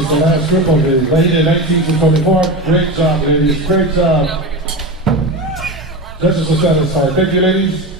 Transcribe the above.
It's the last group of the lady 19 to 24. Great job, ladies. Great job. Judges are satisfied. Thank you, ladies.